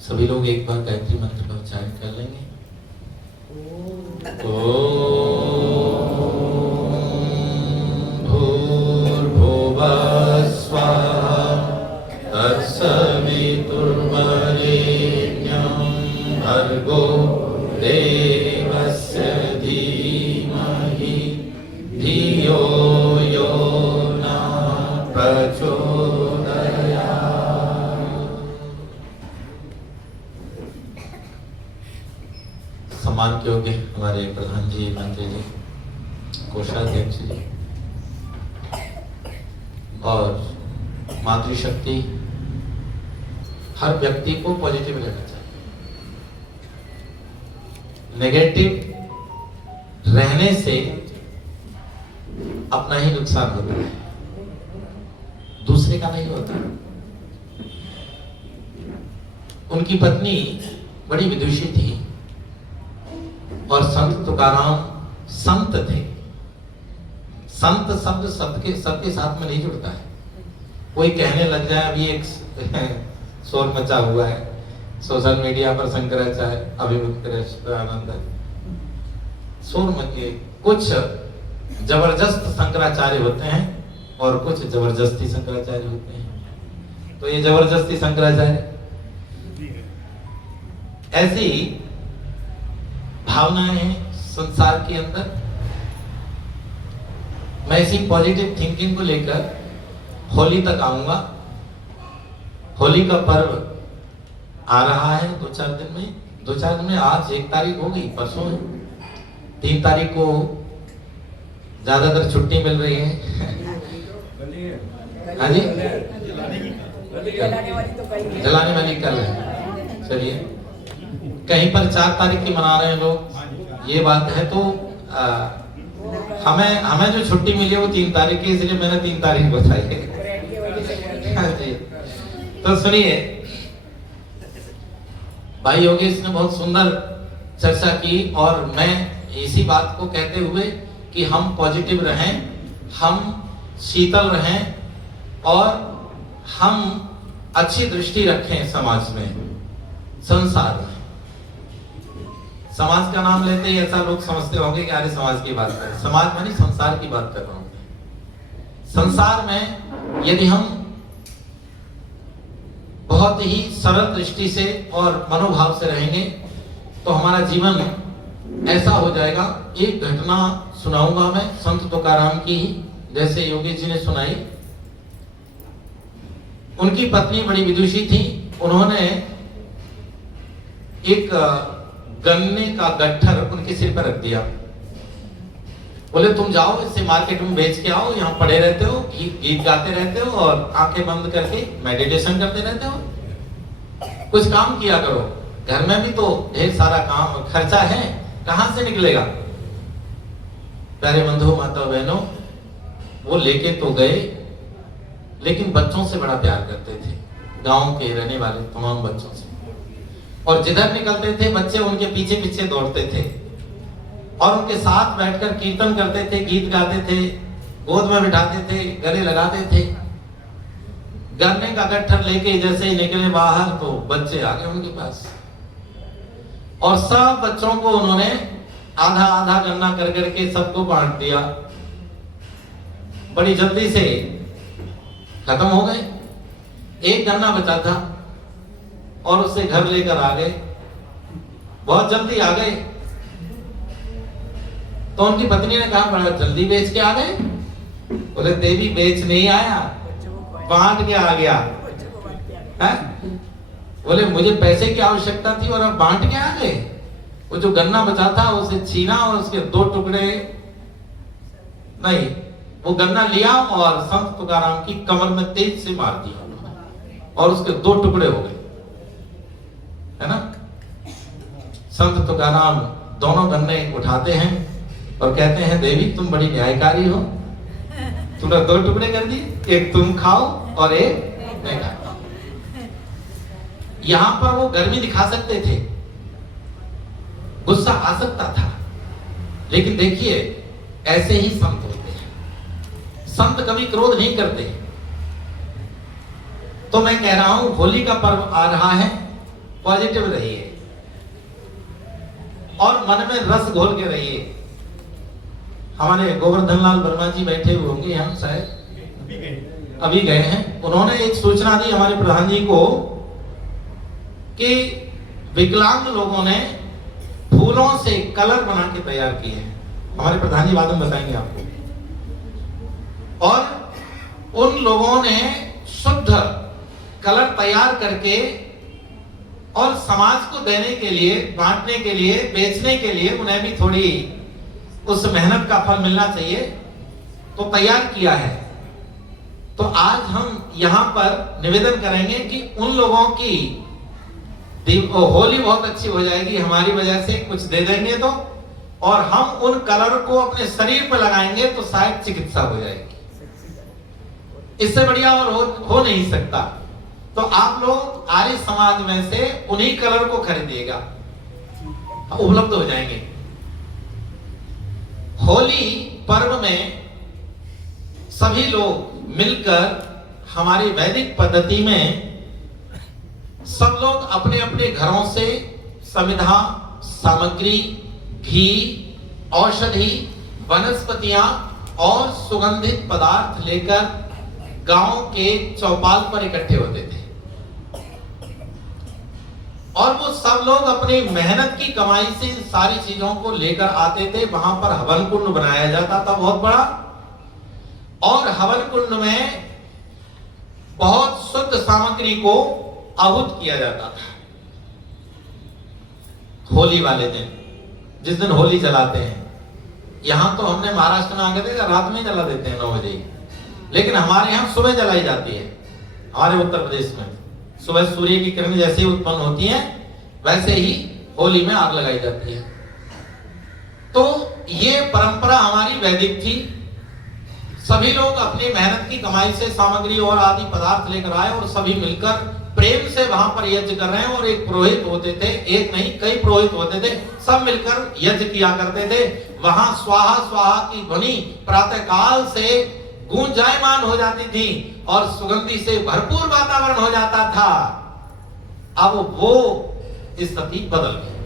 सभी लोग एक बार गायत्री मंत्र का उच्चारण कर लेंगे। भूर्भुवः स्वः तत्सवितुर्वरेण्यं भर्गो देवस्य धीमहि धियो यो न प्रचोदयात्। सम्मान के योग्य हमारे प्रधान जी, मंत्री जी, कोषाध्यक्ष जी और मातृशक्ति, हर व्यक्ति को पॉजिटिव रहना चाहिए। नेगेटिव रहने से अपना ही नुकसान होता है, दूसरे का नहीं होता। उनकी पत्नी बड़ी विदुषी थी और संत तुकाराम संत थे। संत शब्द सबके सबके साथ में नहीं जुड़ता है। कोई कहने लग जाए, अभी एक शोर मचा हुआ है सोशल मीडिया पर, शंकराचार्य अभिमुक्तानंद शोर मचे। कुछ जबरदस्त शंकराचार्य होते हैं और कुछ जबरदस्ती शंकराचार्य होते हैं। तो ये जबरदस्ती शंकराचार्य, ऐसी भावनाएं हैं संसार के अंदर। मैं इसी पॉजिटिव थिंकिंग को लेकर होली तक आऊंगा। होली का पर्व आ रहा है 2-4 दिन में। 2-4 दिन में, आज 1 तारीख हो गई, परसों है 3 तारीख को ज्यादातर छुट्टी मिल रही है। हाँ जी, जलाने वाली कल है। चलिए, कहीं पर 4 तारीख की मना रहे हैं लोग, ये बात है। तो हमें जो छुट्टी मिली है वो 3 तारीख की, इसलिए मैंने 3 तारीख बताई है। हाँ जी, तो सुनिए, भाई योगेश ने बहुत सुंदर चर्चा की और मैं इसी बात को कहते हुए कि हम पॉजिटिव रहें, हम शीतल रहें और हम अच्छी दृष्टि रखें समाज में, संसार में। समाज का नाम लेते ही ऐसा लोग समझते होंगे कि अरे समाज की बात कर, समाज में नहीं, संसार की बात कर रहा हूं। संसार में यदि हम बहुत ही सरल दृष्टि से और मनोभाव से रहेंगे तो हमारा जीवन ऐसा हो जाएगा। एक घटना सुनाऊंगा मैं संत तुकाराम की ही, जैसे योगी जी ने सुनाई। उनकी पत्नी बड़ी विदुषी थी। उन्होंने एक गन्ने का गट्ठर उनके सिर पर रख दिया। बोले तुम जाओ, इसे मार्केट में बेच के आओ, यहाँ पड़े रहते हो, गीत गाते रहते हो और आंखें बंद करके मेडिटेशन करते रहते हो, कुछ काम किया करो। घर में भी तो ढेर सारा काम खर्चा है, कहां से निकलेगा। प्यारे बंधु माता बहनों, वो लेके तो गए, लेकिन बच्चों से बड़ा प्यार करते थे, गांव के रहने वाले तमाम बच्चों से। और जिधर निकलते थे बच्चे उनके पीछे पीछे दौड़ते थे और उनके साथ बैठकर कीर्तन करते थे, गीत गाते थे, गोद में बिठाते थे, गले लगाते थे। गन्ने का गट्ठर लेके जैसे ही निकले बाहर तो बच्चे आ गए उनके पास और सब बच्चों को उन्होंने आधा आधा गन्ना कर करके सबको बांट दिया। बड़ी जल्दी से खत्म हो गए। एक गन्ना बचा था और उसे घर लेकर आ गए, बहुत जल्दी आ गए। तो उनकी पत्नी ने कहा बड़ा जल्दी बेच के आ गए। बोले देवी बेच नहीं आया, बांट के आ गया है। बोले मुझे पैसे की आवश्यकता थी और अब बांट के आ गए। वो जो गन्ना बचा था उसे छीना और उसके 2 टुकड़े, नहीं, वो गन्ना लिया और संत तुकाराम की कमर में तेज से मार दिया और उसके 2 टुकड़े हो गए, है ना। संत तुकाराम दोनों गन्ने उठाते हैं और कहते हैं देवी तुम बड़ी न्यायकारी हो, तुमने 2 टुकड़े कर दिए, एक तुम खाओ और एक मैं खाऊं। यहां पर वो गर्मी दिखा सकते थे, गुस्सा आ सकता था, लेकिन देखिए ऐसे ही संत होते हैं। संत कभी क्रोध नहीं करते। तो मैं कह रहा हूं होली का पर्व आ रहा है पॉजिटिव रहिए और मन में रस घोल के रहिए। हमारे गोवर्धन लाल वर्मा जी बैठे हुए होंगे यहाँ शायद, अभी गए हैं। उन्होंने एक सूचना दी हमारे प्रधान जी को कि विकलांग लोगों ने फूलों से कलर बना के तैयार किए हैं। हमारे प्रधान जी बाद में बताएंगे आपको। और उन लोगों ने शुद्ध कलर तैयार करके और समाज को देने के लिए, बांटने के लिए, बेचने के लिए, उन्हें भी थोड़ी उस मेहनत का फल मिलना चाहिए, तो तैयार किया है। तो आज हम यहां पर निवेदन करेंगे कि उन लोगों की होली बहुत अच्छी हो जाएगी हमारी वजह से, कुछ दे देंगे तो, और हम उन कलर को अपने शरीर पर लगाएंगे तो शायद चिकित्सा हो जाएगी। इससे बढ़िया और हो नहीं सकता। तो आप लोग आर्य समाज में से उन्हीं कलर को खरीदिएगा, उपलब्ध हो जाएंगे। होली पर्व में सभी लोग मिलकर हमारी वैदिक पद्धति में सब लोग अपने अपने घरों से समिधा, सामग्री, घी, औषधि, वनस्पतियां और सुगंधित पदार्थ लेकर गांव के चौपाल पर इकट्ठे होते थे और वो सब लोग अपनी मेहनत की कमाई से सारी चीजों को लेकर आते थे। वहां पर हवन कुंड बनाया जाता था बहुत बड़ा, और हवन कुंड में बहुत शुद्ध सामग्री को आहूत किया जाता था। होली वाले दिन, जिस दिन होली जलाते हैं, यहां तो हमने महाराष्ट्र में आगे देखा रात में जला देते हैं 9 बजे, लेकिन हमारे यहां सुबह जलाई जाती है। हमारे उत्तर प्रदेश में सुबह सूर्य की किरण जैसे ही उत्पन्न होती है वैसे ही होली में आग लगाई जाती है। तो ये परंपरा हमारी वैदिक थी। सभी लोग अपनी मेहनत की कमाई से सामग्री और आदि पदार्थ लेकर आए और सभी मिलकर प्रेम से वहां पर यज्ञ कर रहे हैं। और एक पुरोहित होते थे, एक नहीं कई पुरोहित होते थे, सब मिलकर यज्ञ किया करते थे। वहां स्वाहा स्वाहा की ध्वनि प्रातः काल से गूंजायमान हो जाती थी और सुगंधि से भरपूर वातावरण हो जाता था। अब वो स्थिति बदल गई,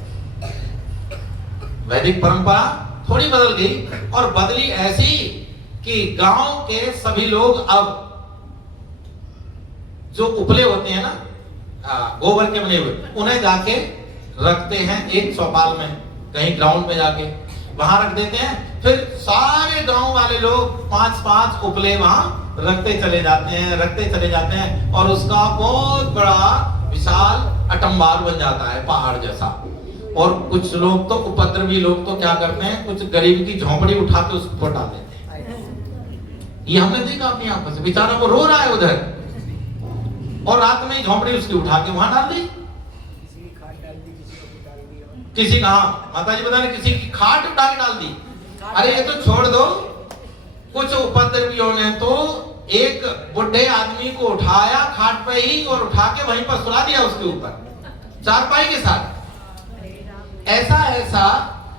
वैदिक परंपरा थोड़ी बदल गई और बदली ऐसी कि गांव के सभी लोग अब जो उपले होते हैं ना, गोबर के बने हुए, उन्हें जाके रखते हैं एक चौपाल में, कहीं ग्राउंड में जाके वहां रख देते हैं। फिर सारे गांव वाले लोग 5-5 उपले वहां रखते चले जाते हैं और उसका बहुत बड़ा विशाल अटंबार बन जाता है, पहाड़ जैसा। और कुछ लोग तो उपद्रवी लोग तो क्या करते हैं, कुछ गरीब की झोंपड़ी उठा के उसको ऊपर डाल देते हैं। ये हमने देखा अपनी आंखों से, बेचारा वो रो रहा है उधर, और रात में झोंपड़ी उसकी उठा के वहां डाल दी। किसी का, माता जी बता रहे, किसी की खाट उठा के डाल दी। अरे ये तो छोड़ दो, कुछ उपद्रवियों ने तो एक बुढ़े आदमी को उठाया खाट पे ही और उठा के वहीं पर सुला दिया उसके ऊपर चारपाई के साथ। ऐसा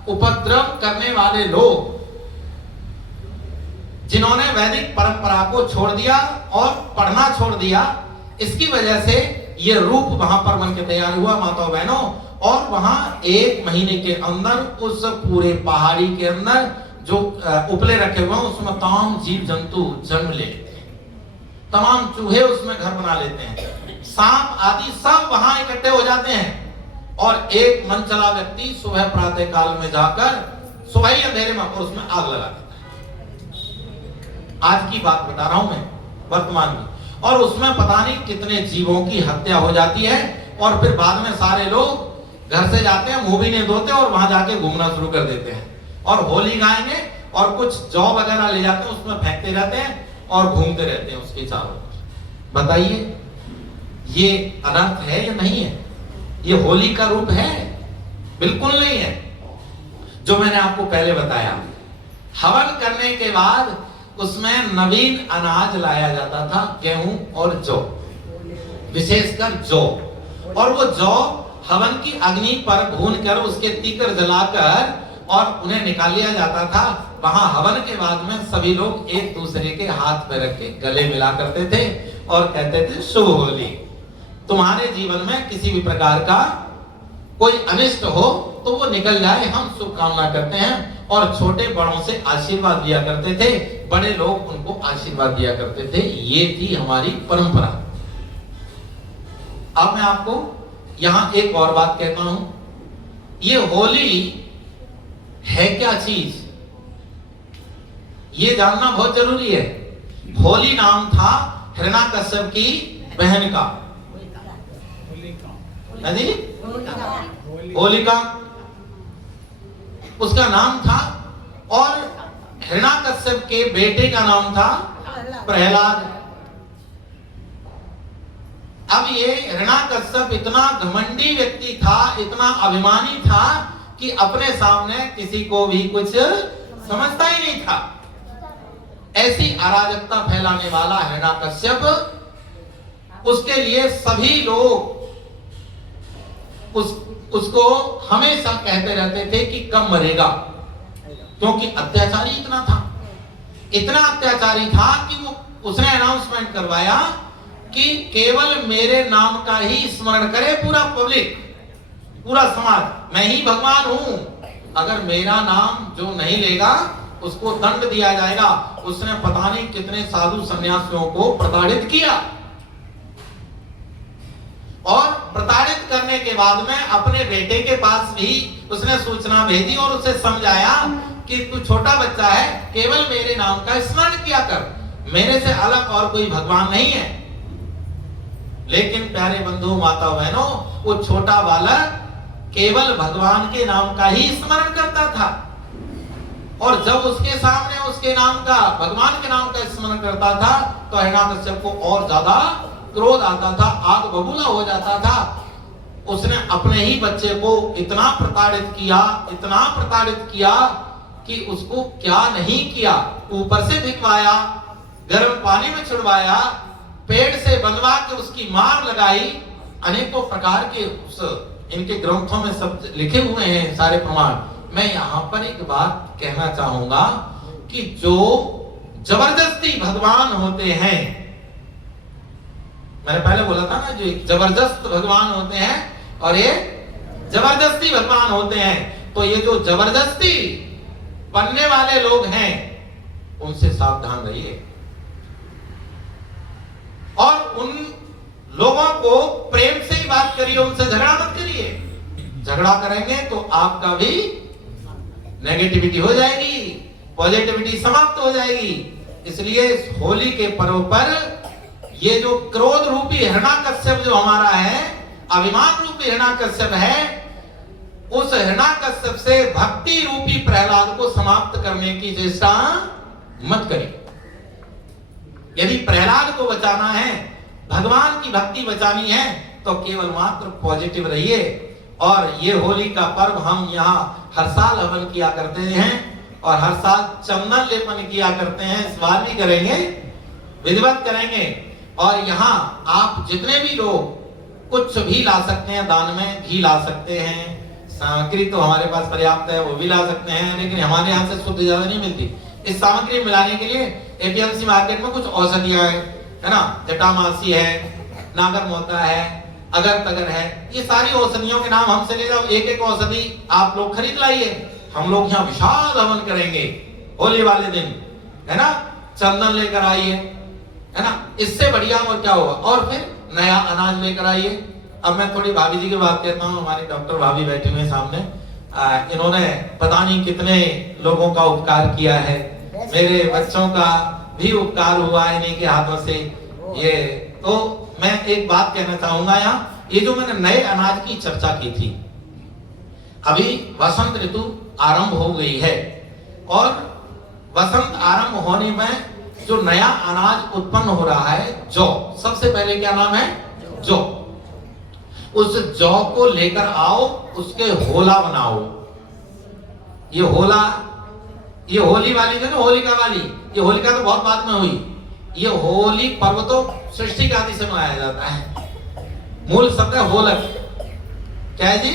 उपद्रव करने वाले लोग जिन्होंने वैदिक परंपरा को छोड़ दिया और पढ़ना छोड़ दिया, इसकी वजह से ये रूप वहां पर बन के तैयार हुआ माताओं बहनों। और वहां 1 महीने के अंदर उस पूरे पहाड़ी के अंदर जो उपले रखे हुए हैं उसमें तमाम जीव जंतु जन्म ले लेते हैं, तमाम चूहे उसमें घर बना लेते हैं, सांप आदि सब वहां इकट्ठे हो जाते हैं। और एक मनचला व्यक्ति सुबह प्रातः काल में जाकर सुबह ही अंधेरे में और उसमें आग लगा देता है। आज की बात बता रहा हूं मैं, वर्तमान की। और उसमें पता नहीं कितने जीवों की हत्या हो जाती है। और फिर बाद में सारे लोग घर से जाते हैं, मुंह भी नहीं धोते और वहां जाके घूमना शुरू कर देते हैं और होली गाएंगे और कुछ जौ वगैरह ले जाते हैं, उसमें फेंकते रहते हैं और घूमते रहते हैं उसके चारों। बताइए ये अनर्थ है या नहीं है? ये होली का रूप है? बिल्कुल नहीं है। जो मैंने आपको पहले बताया, हवन करने के बाद उसमें नवीन अनाज लाया जाता था, गेहूं और जौ, विशेषकर जौ। और वो जौ हवन की अग्नि पर भूनकर उसके तीकर जलाकर और उन्हें निकाल लिया जाता था। वहां हवन के बाद में सभी लोग एक दूसरे के हाथ पे रख के गले मिला करते थे और कहते थे शुभ होली। तुम्हारे जीवन में किसी भी प्रकार का कोई अनिष्ट हो तो वो निकल जाए, हम शुभकामना करते हैं। और छोटे बड़ों से आशीर्वाद दिया करते थे, बड़े लोग उनको आशीर्वाद दिया करते थे। ये थी हमारी परंपरा। अब मैं आपको यहां एक और बात कहता हूं, ये होली है क्या चीज, ये जानना बहुत जरूरी है। होली नाम था हिरण्याकश्यप की बहन का, जी होलिका उसका नाम था, और हिरण्याकश्यप के बेटे का नाम था प्रहलाद। अब ये हिरण्याकश्यप इतना घमंडी व्यक्ति था, इतना अभिमानी था कि अपने सामने किसी को भी कुछ समझता ही नहीं था। ऐसी अराजकता फैलाने वाला हिरण्याकश्यप, उसके लिए सभी लोग उसको हमेशा कहते रहते थे कि कब मरेगा, क्योंकि अत्याचारी इतना था, इतना अत्याचारी था कि उसने अनाउंसमेंट करवाया कि केवल मेरे नाम का ही स्मरण करे पूरा पब्लिक, पूरा समाज, मैं ही भगवान हूं। अगर मेरा नाम जो नहीं लेगा उसको दंड दिया जाएगा। उसने पता नहीं कितने साधु सन्यासियों को प्रताड़ित किया, और प्रताड़ित करने के बाद में अपने बेटे के पास भी उसने सूचना भेजी और उसे समझाया कि तू छोटा बच्चा है, केवल मेरे नाम का स्मरण किया कर, मेरे से अलग और कोई भगवान नहीं है। लेकिन प्यारे बंधु माता बहनों, वो छोटा बालक केवल भगवान के नाम का ही स्मरण करता था, और जब उसके सामने उसके नाम का, भगवान के नाम का स्मरण करता था तो हिरण्याकश्यप को और ज्यादा क्रोध आता था, आग बबूला हो जाता था। उसने अपने ही बच्चे को इतना प्रताड़ित किया, इतना प्रताड़ित किया कि उसको क्या नहीं किया, ऊपर से भिगवाया, गर्म पानी में छुड़वाया, पेड़ से बनवा के उसकी मार लगाई, अनेकों प्रकार के उस इनके ग्रंथों में सब लिखे हुए हैं सारे प्रमाण। मैं यहां पर एक बात कहना चाहूंगा कि जो जबरदस्ती भगवान होते हैं, मैंने पहले बोला था ना, जो जबरदस्त भगवान होते हैं और ये जबरदस्ती भगवान होते हैं, तो ये जो जबरदस्ती बनने वाले लोग हैं उनसे सावधान रहिए, और उन लोगों को प्रेम से ही बात करिए, उनसे झगड़ा मत करिए। झगड़ा करेंगे तो आपका भी नेगेटिविटी हो जाएगी, पॉजिटिविटी समाप्त हो जाएगी। इसलिए इस होली के पर्व पर ये जो क्रोध रूपी हिरण्याकश्यप जो हमारा है, अभिमान रूपी हिरण्याकश्यप है, उस हिरण्याकश्यप से भक्ति रूपी प्रहलाद को समाप्त करने की चेष्टा मत करिए। यदि प्रहलाद को बचाना है, भगवान की भक्ति बचानी है, तो केवल मात्र पॉजिटिव रहिए। और ये होली का पर्व हम यहाँ हर साल हवन किया करते हैं, और हर साल चंदन लेपन किया करते हैं, इस बार भी करेंगे, विधिवत करेंगे। और यहाँ आप जितने भी लोग कुछ भी ला सकते हैं, दान में घी ला सकते हैं, सामग्री तो हमारे पास पर्याप्त है, वो भी ला सकते हैं, लेकिन हमारे यहाँ से शुद्ध ज्यादा नहीं मिलती। इस सामग्री मिलाने के लिए एपीएमसी मार्केट में कुछ औषधियां है ना, जटामासी है, नागर मोता है, अगर तगर है, ये सारी औषधियों के नाम हमसे ले जाओ, एक एक औषधि आप लोग खरीद लाइए। हम लोग यहाँ विशाल हवन करेंगे होली वाले दिन, है ना, चंदन लेकर आइए, है ना, इससे बढ़िया और क्या होगा। और फिर नया अनाज लेकर आइए। अब मैं थोड़ी भाभी जी की बात कहता हूँ, हमारी डॉक्टर भाभी बैठे हुए सामने, इन्होंने पता नहीं कितने लोगों का उपकार किया है, मेरे बच्चों का भी उपकार हुआ है इन्हीं के हाथों से। ये तो मैं एक बात कहना चाहूंगा यहाँ, ये जो मैंने नए अनाज की चर्चा की थी, अभी वसंत ऋतु आरंभ हो गई है, और वसंत आरंभ होने में जो नया अनाज उत्पन्न हो रहा है, जौ, सबसे पहले क्या नाम है, जौ। उस जौ को लेकर आओ, उसके होला बनाओ। ये होला, ये होली वाली जो ना, होलिका वाली, ये होलिका तो बहुत बाद में हुई, ये होली पर्व तो सृष्टि के आदि से मनाया जाता है। मूल शब्द है होलक। क्या है जी,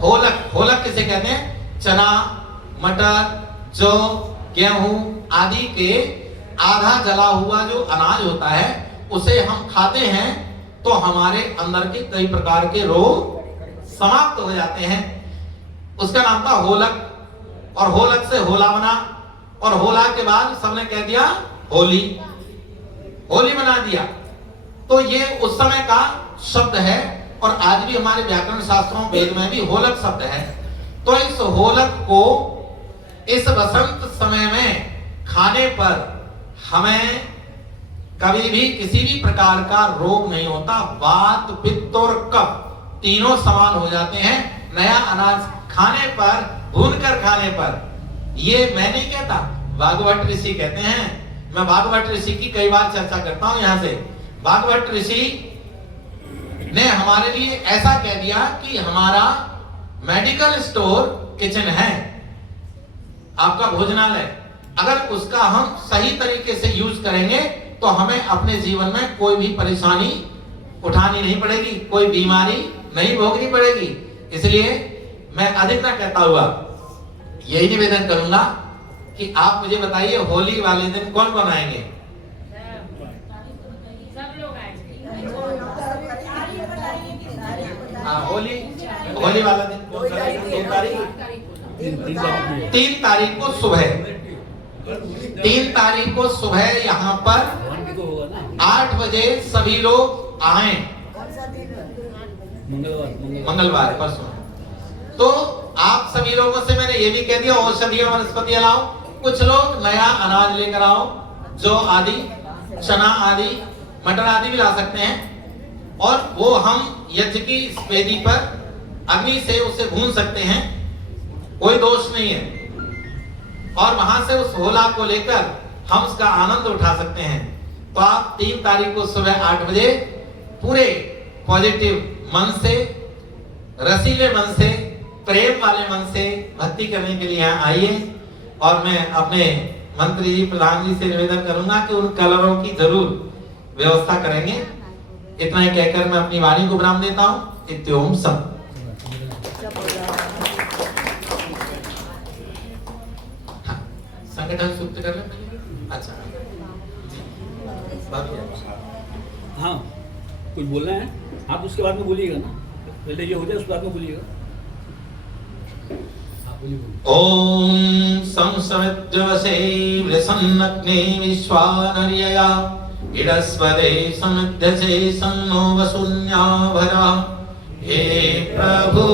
होलक। होलक किसे कहते हैं, चना, मटर, जौ, गेहूं आदि के आधा जला हुआ जो अनाज होता है, उसे हम खाते हैं तो हमारे अंदर के कई प्रकार के रोग समाप्त हो जाते हैं। उसका नाम था होलक, और होलक से होला बना, और होला के बाद सबने कह दिया होली, होली बना दिया। तो ये उस समय का शब्द है, और आज भी हमारे व्याकरण शास्त्रों वेद में भी होलक शब्द है। तो इस होलक को इस वसंत समय में खाने पर हमें कभी भी किसी भी प्रकार का रोग नहीं होता। वात, पित्त और कफ तीनों समान हो जाते हैं नया अनाज खाने पर, भूनकर खाने पर। ये मैं नहीं कहता, भागवत ऋषि कहते हैं। मैं भागवत ऋषि की कई बार चर्चा करता हूं यहां से। भागवत ऋषि ने हमारे लिए ऐसा कह दिया कि हमारा मेडिकल स्टोर किचन है, आपका भोजनालय, अगर उसका हम सही तरीके से यूज करेंगे तो हमें अपने जीवन में कोई भी परेशानी उठानी नहीं पड़ेगी, कोई बीमारी नहीं भोगनी पड़ेगी। इसलिए मैं अधिक न कहता हुआ यही निवेदन करूंगा कि आप मुझे बताइए, होली वाले दिन कौन कौन आएंगे? होली वाला दिन कौन सा है? 3 तारीख को सुबह, 3 तारीख को सुबह यहाँ पर 8 बजे सभी लोग आए। मंगलवार परसों। तो आप सभी लोगों से मैंने ये भी कह दिया, औषधीय वनस्पति लाओ। कुछ लोग नया अनाज लेकर आओ, जौ आदि, चना आदि, मटर आदि भी ला सकते हैं, और वो हम यज्ञ की वेदी पर अग्नि से उसे भून सकते हैं, कोई दोष नहीं है। और वहां से उस होला को लेकर हम उसका आनंद उठा सकते हैं। तो आप 3 तारीख को सुबह 8 बजे पूरे पॉजिटिव मन से, रसीले मन से, प्रेम वाले मन से भक्ति करने के लिए यहाँ आइए। और मैं अपने मंत्री जी, प्रधान जी से निवेदन करूंगा कि उन कलरों की जरूर व्यवस्था करेंगे। इतना ही कहकर मैं अपनी वाणी को विराम देता हूँ। इत्योम सम। हाँ, संगठन सूत्र कर लें। अच्छा, हाँ, कुछ बोलना है आप उसके बाद में बोलिएगा ना, पहले ये हो जाए उसके बाद में बोलिएगा। ओम संसमिद्यवसे वृषन्नग्ने विश्वानर्यया इडस्वदे समिध्यसे सन्नो वसुन्याभरा। हे प्रभु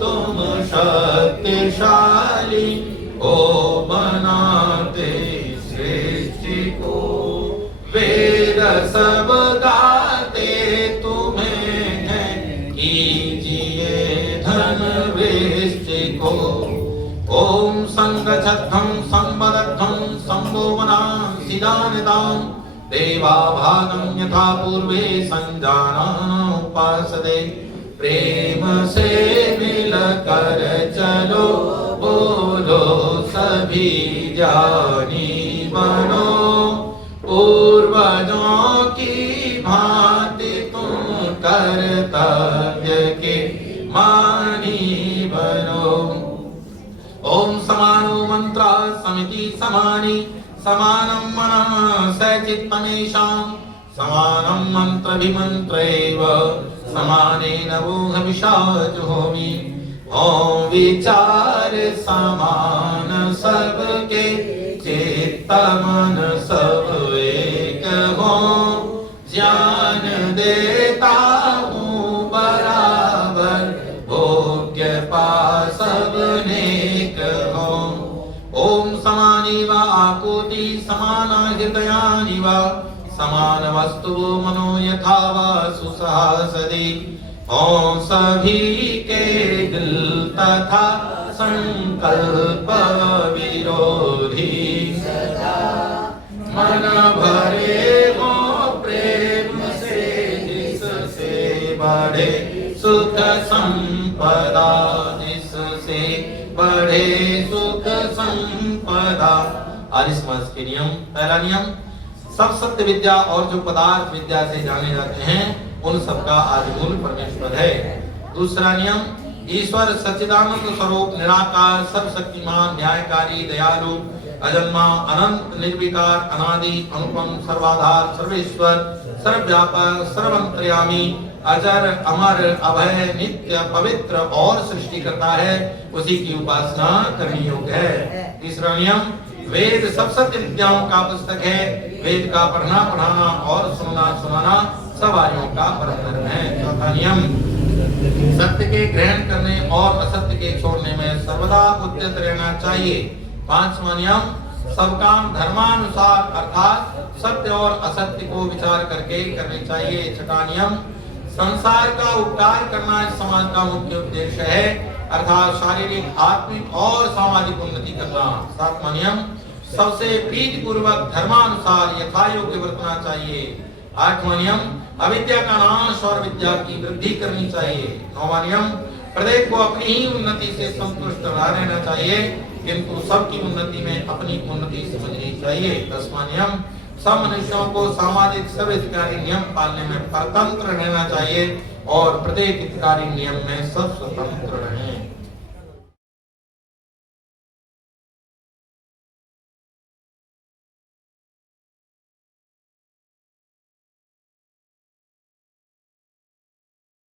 तुम शक्तिशाली हो, बनाते सृष्टि को, वेद सब गाते तुम्हें हैं, कीजिए धन वृष्टि को। ओम संगच्छद्धं संवदद्धं संभोवनां सिदानितां, देवा भागं यथा पूर्वे संजानान् उपासते। प्रेम से मिलकर चलो, बोलो सभी ज्ञानी बनो, पूर्वजों की भांति तुम कर्तव्य के मानी बनो। ओम समानो मंत्रा समिति समानी, समानं मनः सचित्तमेषां, समानं मंत्रभिमन्त्रैव समानेन वोहविषाजुहोमि। ओम विचार समान सबके, चित्त मन सब एक हो, ज्ञान देता हूँ बराबर, भोग्य पास सब नेक हो। ओम समानी व आकुति समाना हृदयानि व, समान वस्तु मनो यथा वा सुसहसति। ओम सभी के दिल तथा संकल्प विरोधी, मन भरे हो प्रेम से, जिससे बढ़े सुख संपदा, जिससे बढ़े सुख संपदा। आरिस्मस के नियम। पहला नियम, सब सत्य विद्या और जो पदार्थ विद्या से जाने जाते हैं उन सबका आदिमूल परमेश्वर है। दूसरा नियम, ईश्वर सच्चिदानंद स्वरूप निराकार सर्वशक्तिमान न्यायकारी दयालु अजन्मा अनंत निर्विकार अनादि अनुपम सर्वाधार सर्वेश्वर सर्वव्यापक सर्वंतर्यामी अजर अमर अभय नित्य पवित्र और सृष्टि करता है, उसी की उपासना करनी योग्य है। तीसरा नियम, वेद सब सत्य विद्याओं का पुस्तक है। वेद का पढ़ना पढ़ाना और सुनना सुनाना सब आर्यों का परम धर्म है। चौथा नियम, सत्य के ग्रहण करने और असत्य के छोड़ने में सर्वदा उद्यत रहना चाहिए। पांचवा नियम, सब काम धर्मानुसार अर्थात सत्य और असत्य को विचार करके करने चाहिए। छठा नियम, संसार का उपकार करना इस समाज का मुख्य उद्देश्य है, अर्थात शारीरिक आत्मिक और सामाजिक उन्नति करना। सातवां नियम, सबसे प्रीति पूर्वक धर्मानुसार यथा योग्य बरतना चाहिए। आठवां नियम, अविद्या का नाश और विद्या की वृद्धि करनी चाहिए। नौवां नियम, प्रत्येक को अपनी ही उन्नति से संतुष्ट रहना चाहिए, किंतु सबकी उन्नति में अपनी उन्नति समझनी चाहिए। 10वां नियम, सब मनुष्यों को सामाजिक सब हितकारी नियम पालने में परतंत्र रहना चाहिए और प्रत्येक हितकारी नियम में सब स्वतंत्र रहें।